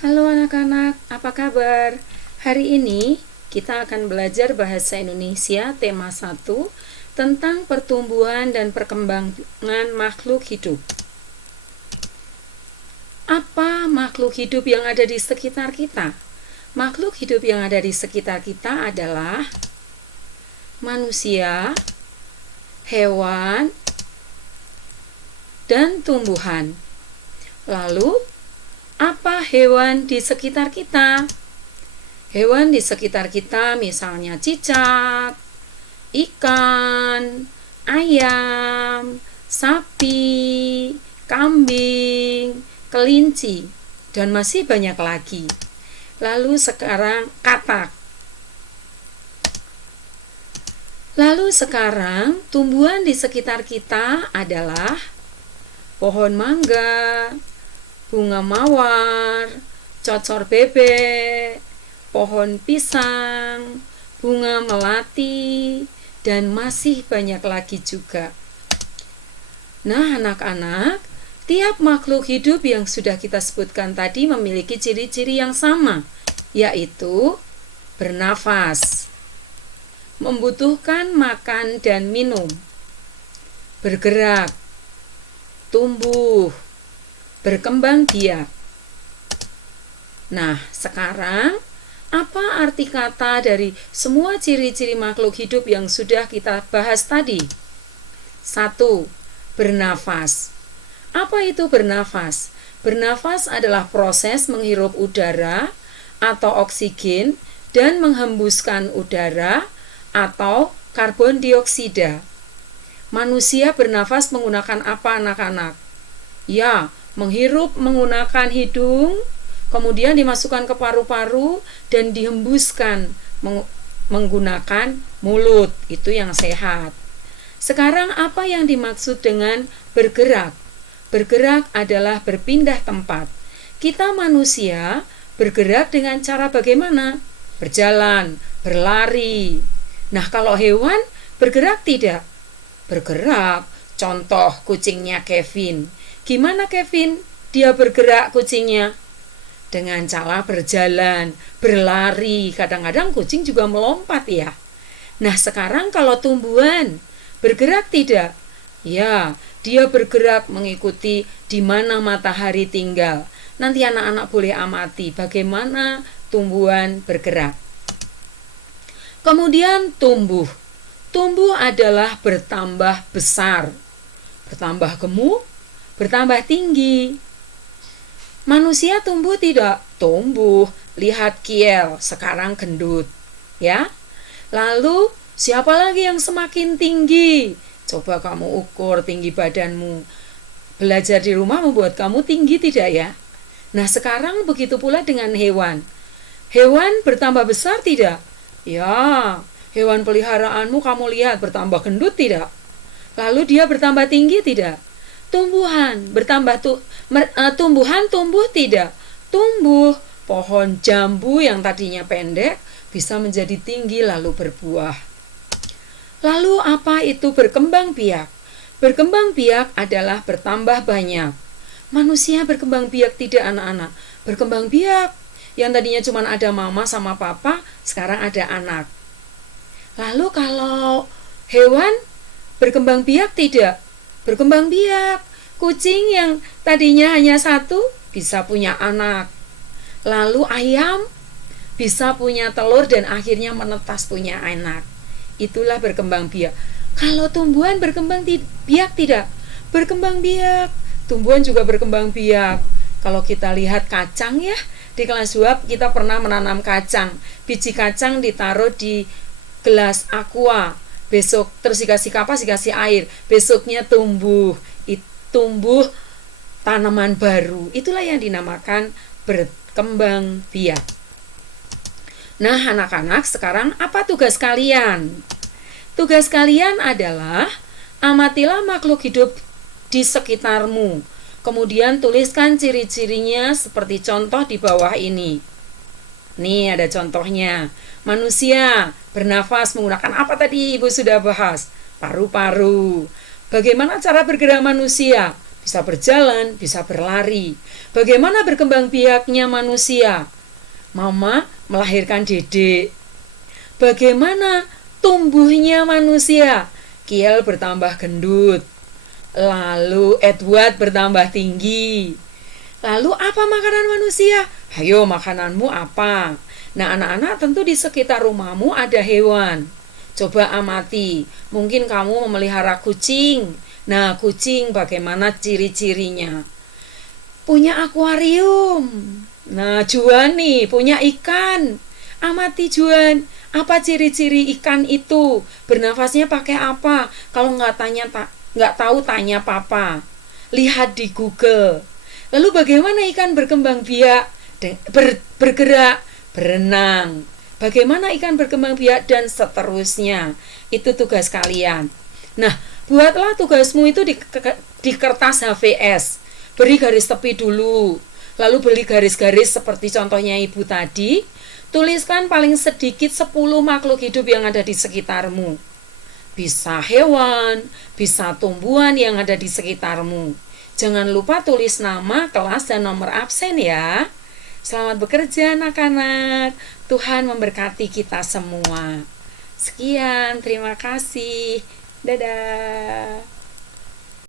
Halo anak-anak, apa kabar? Hari ini kita akan belajar bahasa Indonesia tema 1 tentang pertumbuhan dan perkembangan makhluk hidup. Apa makhluk hidup yang ada di sekitar kita? Makhluk hidup yang ada di sekitar kita adalah manusia, hewan, dan tumbuhan. Lalu, apa hewan di sekitar kita? Hewan di sekitar kita misalnya cicak, ikan, ayam, sapi, kambing, kelinci, dan masih banyak lagi. Lalu sekarang katak. Lalu sekarang tumbuhan di sekitar kita adalah pohon mangga, bunga mawar, cocor bebek, pohon pisang, bunga melati, dan masih banyak lagi juga. Nah, anak-anak, tiap makhluk hidup yang sudah kita sebutkan tadi memiliki ciri-ciri yang sama, yaitu bernafas, membutuhkan makan dan minum, bergerak, tumbuh, berkembang biak. Nah, sekarang apa arti kata dari semua ciri-ciri makhluk hidup yang sudah kita bahas tadi? 1. Bernafas. Apa itu bernafas? Bernafas adalah proses menghirup udara atau oksigen dan menghembuskan udara atau karbon dioksida. Manusia bernafas menggunakan apa, anak-anak? Ya, menghirup menggunakan hidung, kemudian dimasukkan ke paru-paru dan dihembuskan menggunakan mulut. Itu yang sehat. Sekarang apa yang dimaksud dengan bergerak? Bergerak adalah berpindah tempat. Kita manusia bergerak dengan cara bagaimana? Berjalan, berlari. Nah, kalau hewan bergerak tidak? Bergerak. Contoh kucingnya Kevin. Gimana Kevin? Dia bergerak kucingnya dengan cara berjalan, berlari. Kadang-kadang kucing juga melompat ya. Nah, sekarang kalau tumbuhan bergerak tidak? Ya, dia bergerak mengikuti di mana matahari tinggal. Nanti anak-anak boleh amati bagaimana tumbuhan bergerak. Kemudian tumbuh. Tumbuh adalah bertambah besar, bertambah gemuk, bertambah tinggi. Manusia tumbuh tidak? Tumbuh. Lihat Kiel, sekarang gendut. Ya. Lalu, siapa lagi yang semakin tinggi? Coba kamu ukur tinggi badanmu. Belajar di rumah membuat kamu tinggi tidak ya? Nah, sekarang begitu pula dengan hewan. Hewan bertambah besar tidak? Ya. Hewan peliharaanmu kamu lihat bertambah gendut tidak? Lalu dia bertambah tinggi tidak? Tumbuhan tumbuhan tumbuh tidak? Tumbuh. Pohon jambu yang tadinya pendek bisa menjadi tinggi lalu berbuah. Lalu apa itu berkembang biak? Berkembang biak adalah bertambah banyak. Manusia berkembang biak tidak, anak-anak? Berkembang biak. Yang tadinya cuma ada mama sama papa, sekarang ada anak. Lalu kalau hewan berkembang biak tidak? Berkembang biak. Kucing yang tadinya hanya satu bisa punya anak. Lalu ayam bisa punya telur dan akhirnya menetas punya anak. Itulah berkembang biak. Kalau tumbuhan berkembang biak tidak? Berkembang biak. Tumbuhan juga berkembang biak. Kalau kita lihat kacang ya, di kelas 2 kita pernah menanam kacang. Biji kacang ditaruh di gelas aqua. Besok terus dikasih kapas, dikasih air. Besoknya tumbuh tanaman baru. Itulah yang dinamakan berkembang biak. Nah, anak-anak, sekarang apa tugas kalian? Tugas kalian adalah amatilah makhluk hidup di sekitarmu. Kemudian tuliskan ciri-cirinya seperti contoh di bawah ini. Nih ada contohnya. Manusia bernafas menggunakan apa tadi Ibu sudah bahas? Paru-paru. Bagaimana cara bergerak manusia? bisa berjalan, bisa berlari. Bagaimana berkembang biaknya manusia? Mama melahirkan Dede. Bagaimana tumbuhnya manusia? Kiel bertambah gendut. Lalu Edward bertambah tinggi. Lalu apa makanan manusia? Hayo, makananmu apa? Nah, anak-anak, tentu di sekitar rumahmu ada hewan. Coba amati, mungkin kamu memelihara kucing. Nah, kucing bagaimana ciri-cirinya? Punya akuarium. Nah, Juan nih punya ikan. Amati Juan, apa ciri-ciri ikan itu? Bernafasnya pakai apa? Kalau nggak tahu tanya papa. Lihat di Google. Lalu bagaimana ikan berkembang biak? Bergerak, berenang. Bagaimana ikan berkembang biak dan seterusnya. Itu tugas kalian. Nah, buatlah tugasmu itu di kertas HVS. Beri garis tepi dulu. Lalu beli garis-garis seperti contohnya ibu tadi. Tuliskan paling sedikit 10 makhluk hidup yang ada di sekitarmu. Bisa hewan, bisa tumbuhan yang ada di sekitarmu. Jangan lupa tulis nama, kelas, dan nomor absen ya. Selamat bekerja anak-anak. Tuhan memberkati kita semua. Sekian, terima kasih. Dadah.